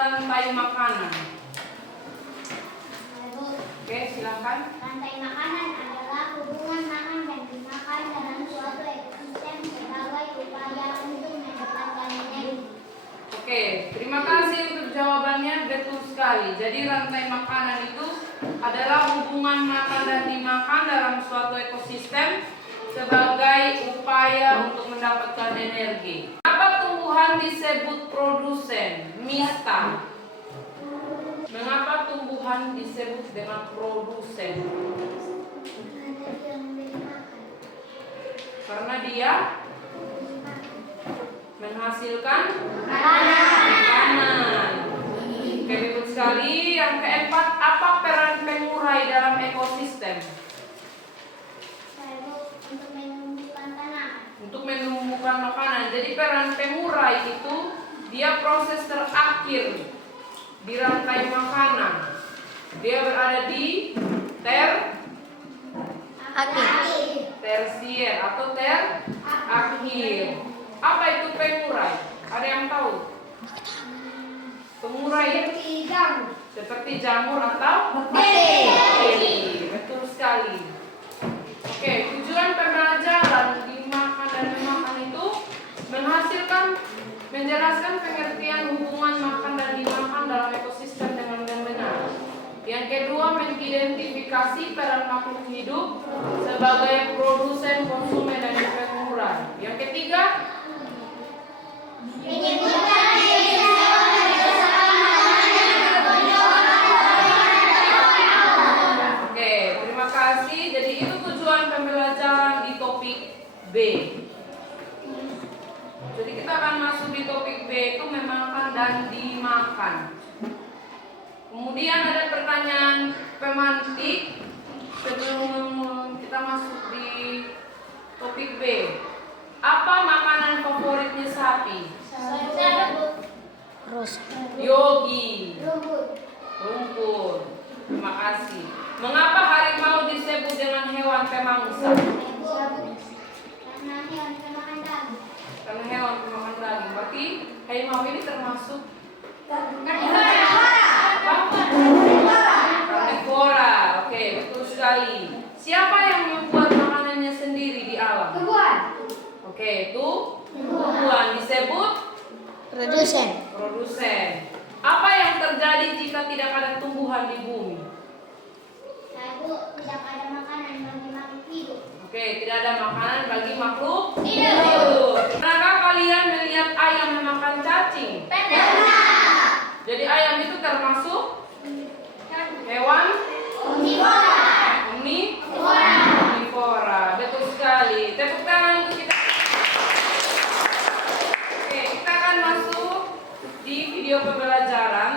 rantai makanan? Oke, silakan. Rantai makanan adalah hubungan makan dan dimakan dalam suatu ekosistem sebagai upaya untuk mendapatkan energi. Oke, terima kasih untuk jawabannya, betul sekali. Jadi rantai makanan itu adalah hubungan makan dan dimakan dalam suatu ekosistem sebagai upaya untuk mendapatkan energi. Apa tumbuhan disebut produsen? Mista. Mengapa tumbuhan disebut dengan produsen? Karena dia menghasilkan makanan. Oke, betul sekali. Yang keempat, apa peran pengurai dalam ekosistem? Untuk menumbuhkan tanah. Untuk menumbuhkan makanan. Jadi peran pengurai itu dia proses terakhir di rantai makanan. Dia berada di tersier atau terakhir. Apa itu pengurai? Ada yang tahu? Pengurai seperti jamur atau bakteri. Betul sekali. Oke, tujuan pembelajaran dimakan dan memakan itu menjelaskan pengertian hubungan makan dan dimakan dalam ekosistem dengan benar. Yang kedua, mengidentifikasi peran makhluk hidup sebagai produsen, konsumen, dan pengurai. Yang ketiga, oke, terima kasih. Jadi itu tujuan pembelajaran di topik B. Jadi kita akan masuk di topik B, itu memakan dan dimakan. Kemudian ada pertanyaan pemantik sebelum kita masuk di topik B. Apa makanan favoritnya sapi? Yogi. Rumput. Terima kasih. Mengapa harimau disebut dengan hewan pemangsa? Karena hewan pemakan daging. Berarti harimau ini termasuk karnivora. Oke, betul sekali. Siapa yang membuat makanannya sendiri di alam? Oke, itu tumbuhan disebut produsen. Apa yang terjadi jika tidak ada tumbuhan di bumi? Tidak ada makanan bagi makhluk hidup. Oke, tidak ada makanan bagi makhluk hidup. Pernahkah kalian melihat ayam memakan cacing? Pernah. Jadi ayam itu termasuk hewan omnivora. Betul sekali. Tepuk tangan untuk kita. Oke, kita akan masuk di video pembelajaran.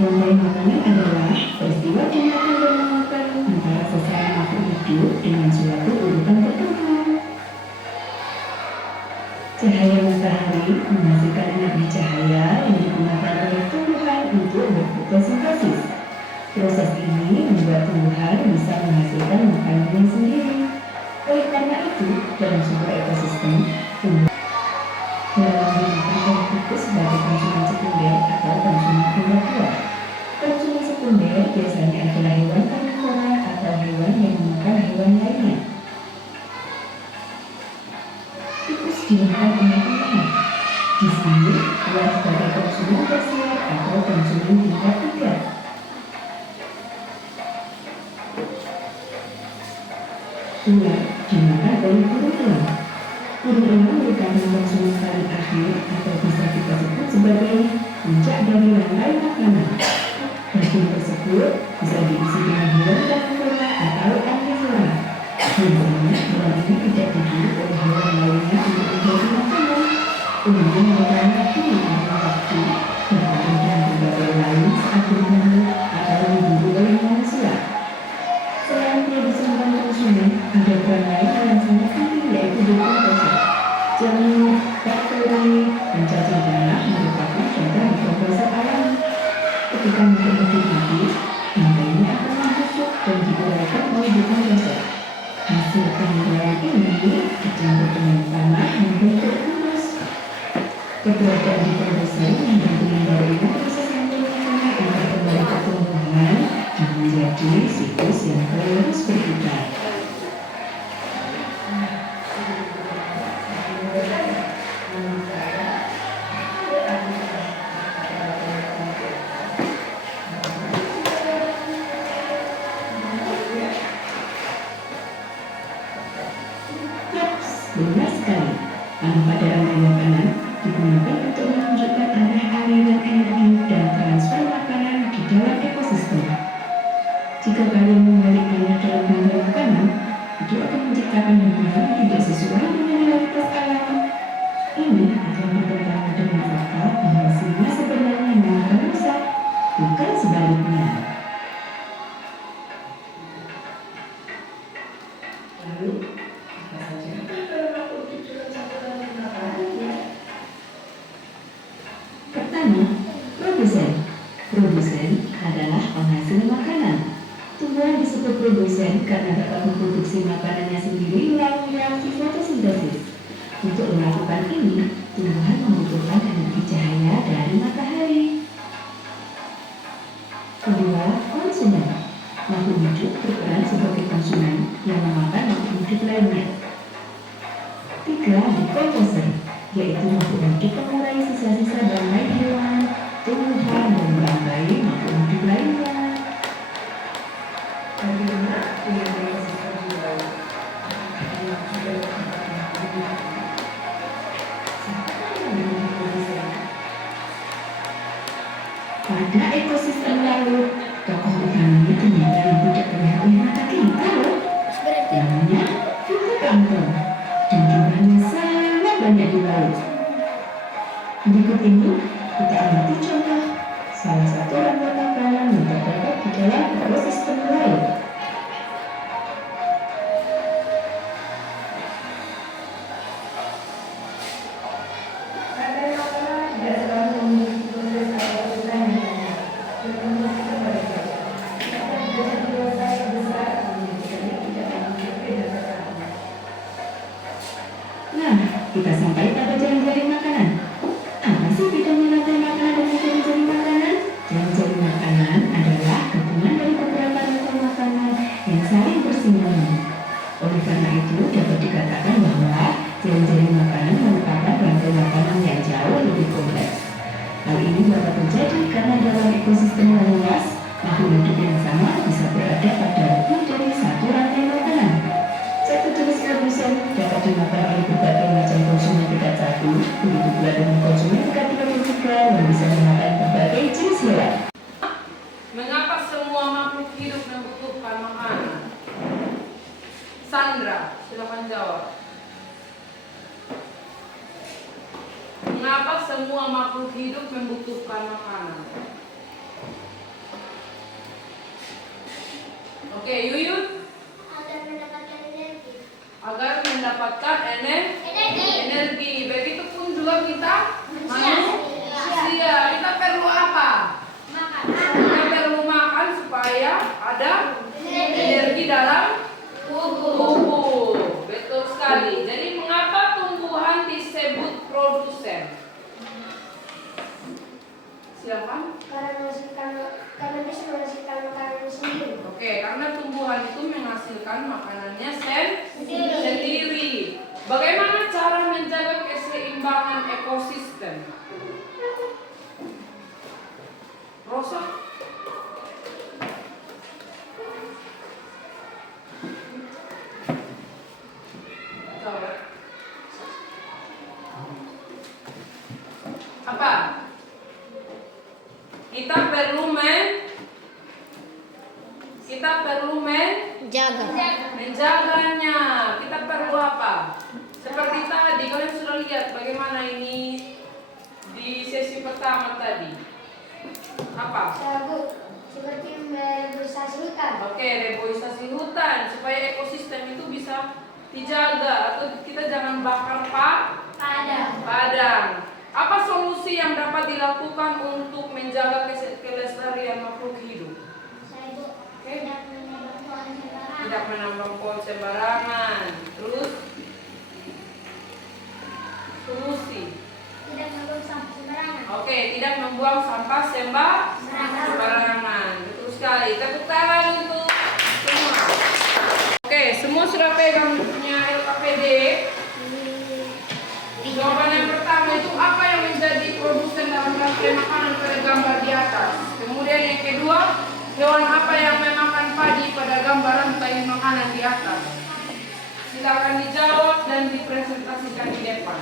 Rantai makanan adalah peristiwa tindakan dan memakan antara sesama makhluk hidup dengan suatu urutan tertentu. Cahaya matahari menghasilkan energi cahaya yang digunakan oleh tumbuhan untuk berfotosintesis. Proses ini membuat tumbuhan bisa menghasilkan makanannya sendiri. Oleh karena itu, dalam sebuah ekosistem, tumbuhan dimakan oleh sebagai konsumen sekunder atau konsumen primordial. Konsumen sekunder biasanya adalah hewan karnivora atau hewan yang memakan hewan lainnya. Tikus dimakan oleh tumbuhan. Di sini, dia sebagai konsumen tersier atau konsumen tingkat 3. Ular dimakan oleh burung elang. Burung elang merupakan konsumen paling akhir atau bisa kita sebut sebagai puncak dari rantai makanan. Daging tersebut bisa diisi dengan hewan karnivora atau omnivora. Biasanya hewan ini tidak diburu oleh hewan lainnya untuk menjadi makanan. Kemudian hewan ini akan waktu bermain dengan berbagai lain saat berburu atau diburu oleh manusia. Selain produsen dan konsumen, ada peran lain yang sangat penting, yaitu dekomposer. Jamur, bakteri, dan cacing tanah merupakan contoh dekomposer alami. Ketika keberadaan di produsen yang tentunya dari proses yang menggunakan agar kembali pertumbuhan dan menjadi siklus yang terus berputar. Benar sekali, karena pada rantai makanan digunakan untuk menunjukkan arah aliran energi dan transfer makanan di dalam ekosistem. Jika kalian membalikkannya dalam rantai makanan, itu akan menciptakan hubungan yang tidak sesuai dengan realitas alam. Ini akan bertentangan dengan fakta bahwa hasilnya sebenarnya malah rusak, bukan sebaliknya. Lalu, apa saja pertama, produsen. Produsen adalah penghasil makanan. Tumbuhan disebut produsen karena dapat memproduksi makanannya sendiri melalui reaksi fotosintesis. Untuk melakukan ini, tumbuhan membutuhkan energi cahaya dari matahari. Kedua, konsumen. Makhluk hidup berperan sebagai konsumen yang memakan makhluk hidup lainnya. Tiga, dekomposer, yaitu makhluk hidup mengurai sisa-sisa bangkai hewan, tumbuhan, dan bangkai makhluk hidup lainnya. Kelima, dengan ekosistem jiwa. Pada ekosistem laut, tokoh utamanya ternyata yang tidak terlihat oleh mata kita loh. Namanya fitoplankton dan jumlahnya sangat banyak di laut. Berikut ini kita amati contoh salah satu rantai makanan yang terdapat di dalam ekosistem laut. Rantai makanan tidak selalu memiliki proses atau urutan yang banyak. Berkondisi sebaliknya, akan terjadi dosa yang besar jika tidak memiliki beda-beda. Nah, kita sampai pada jaring-jaring makanan. Apa sih bedanya rantai makanan dengan jaring-jaring makanan? Jaring-jaring makanan adalah gabungan dari beberapa rantai makanan yang saling bersinggungan. Oleh karena itu, dapat dikatakan bahwa jaring-jaring makanan merupakan rantai makanan yang jauh lebih kompleks. Hal ini dapat terjadi karena dalam ekosistem yang luas, makhluk hidup yang sama bisa berada pada lebih dari satu rantai makanan. Satu jenis produsen dapat dimakan oleh berbagai macam konsumen tingkat satu, begitu pula dengan konsumen tingkat 3 yang bisa memakan berbagai jenis hewan. Mengapa semua makhluk hidup membutuhkan makanan? Sandra, silakan jawab. Mengapa semua makhluk hidup membutuhkan makanan? Oke, Yuyun. Agar mendapatkan energi. Agar mendapatkan energi. Begitupun juga kita manusia. Kita perlu apa? Kita perlu makan supaya ada energi dalam tubuh. Betul sekali. Jadi mengapa tumbuhan disebut produsen? Silakan. Karena bisa menghasilkan makanan sendiri. Oke, karena tumbuhan itu menghasilkan makanannya sendiri. Bagaimana cara menjaga keseimbangan ekosistem? Rosa? Jawab. Apa? Kita perlu menjaganya. Kita perlu apa? Seperti tadi kalian sudah lihat bagaimana ini di sesi pertama tadi. Apa? Seperti mereboisasi hutan. Oke, reboisasi hutan supaya ekosistem itu bisa dijaga atau kita jangan bakar padang. Apa solusi yang dapat dilakukan untuk menjaga kelestarian makhluk hidup? Oke. Tidak menambang pohon sembarangan. Terus solusi. Tidak membuang bentuknya LKPD. Jawaban yang pertama itu apa yang menjadi produsen dalam rantai makanan pada gambar di atas. Kemudian yang kedua, hewan apa yang memakan padi pada gambar rantai makanan di atas. Silakan dijawab dan dipresentasikan di depan.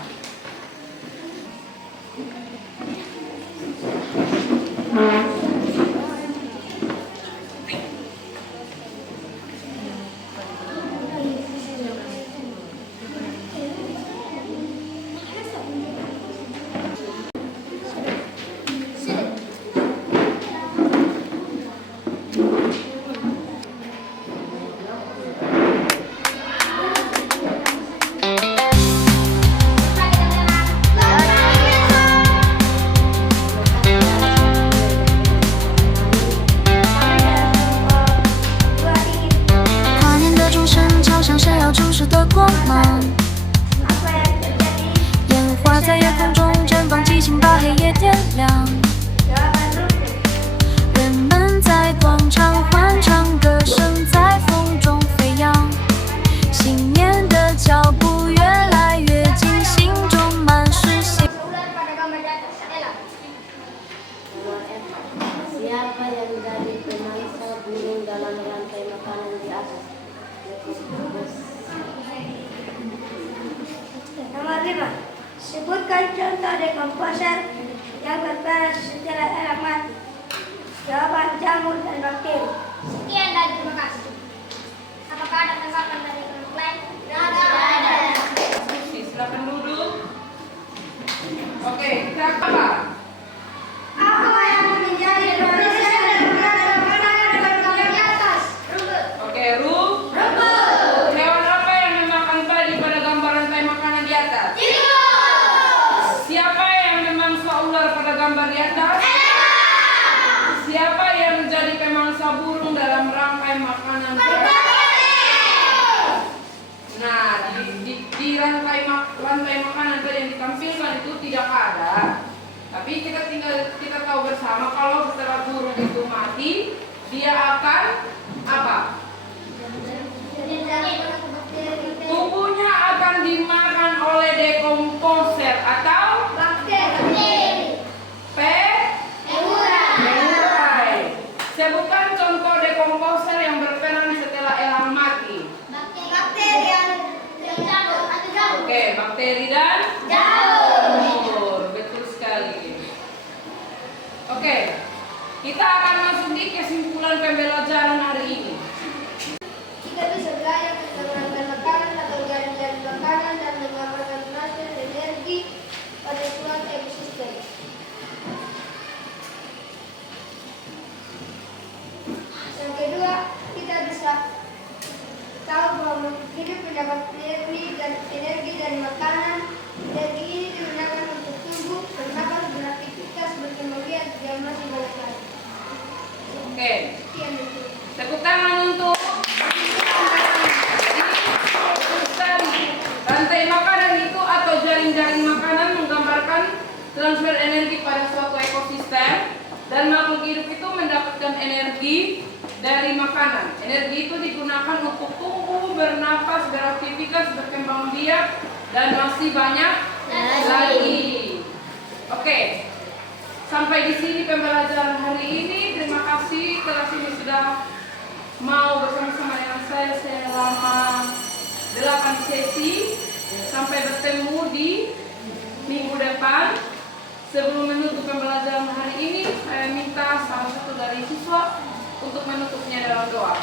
Siapa yang jadi pemangsa burung dalam rantai makanan di atas? Nomor 5. Sebutkan contoh dekomposer yang berperan secara elemen. Jawaban jamur dan bakteri. Sekian dan terima kasih. Apakah ada tanggapan dari kelompok lain? Tidak ada. Silakan duduk. Oke, kita apa? Apa yang menjadi produsen dan makanan pada gambar di atas? Oke, rumput. Hewan apa yang memakan padi pada gambar rantai makanan di atas? Siapa yang memangsa ular pada gambar di atas? Siapa yang menjadi pemangsa burung dalam rangkai makanan? Nah, di rantai makanan tadi yang ditampilkan itu tidak ada. Tapi kita tahu bersama kalau setelah burung itu mati, dia akan apa? Tubuhnya akan dimakan oleh dekomposer atau Bakteri. pengurai. Sebutkan contoh dekomposer yang berperan setelah elang mati. Bakteri yang jamur atau jamur. Oke, bakteri dan jamur. Betul sekali. Oke, kita akan masuk di kesimpulan pembelajaran hari ini. Kita bisa belajar tentang rantai makanan atau jaring-jaring makanan dan menggambarkan proses energi pada suatu ekosistem. Yang kedua, kita bisa tahu bahwa hidup mendapat energi dari makanan. Energi ini digunakan untuk tumbuh, bernapas, beraktivitas, berkembang biak, dan masih banyak lagi. Oke, Sekian dan terima kasih. tepuk tangan untuk rantai makanan itu atau jaring-jaring makanan menggambarkan transfer energi pada suatu ekosistem dan makhluk hidup itu mendapatkan energi dari makanan. Energi itu digunakan untuk tumbuh, bernapas, beraktivitas, berkembang biak dan masih banyak lagi. Oke. Sampai di sini pembelajaran hari ini. Terima kasih kelas ini sudah mau bersama-sama dengan saya selama 8 sesi. Sampai bertemu di minggu depan. Sebelum menutup pembelajaran hari ini, saya minta salah satu dari siswa untuk menutupnya dalam doa.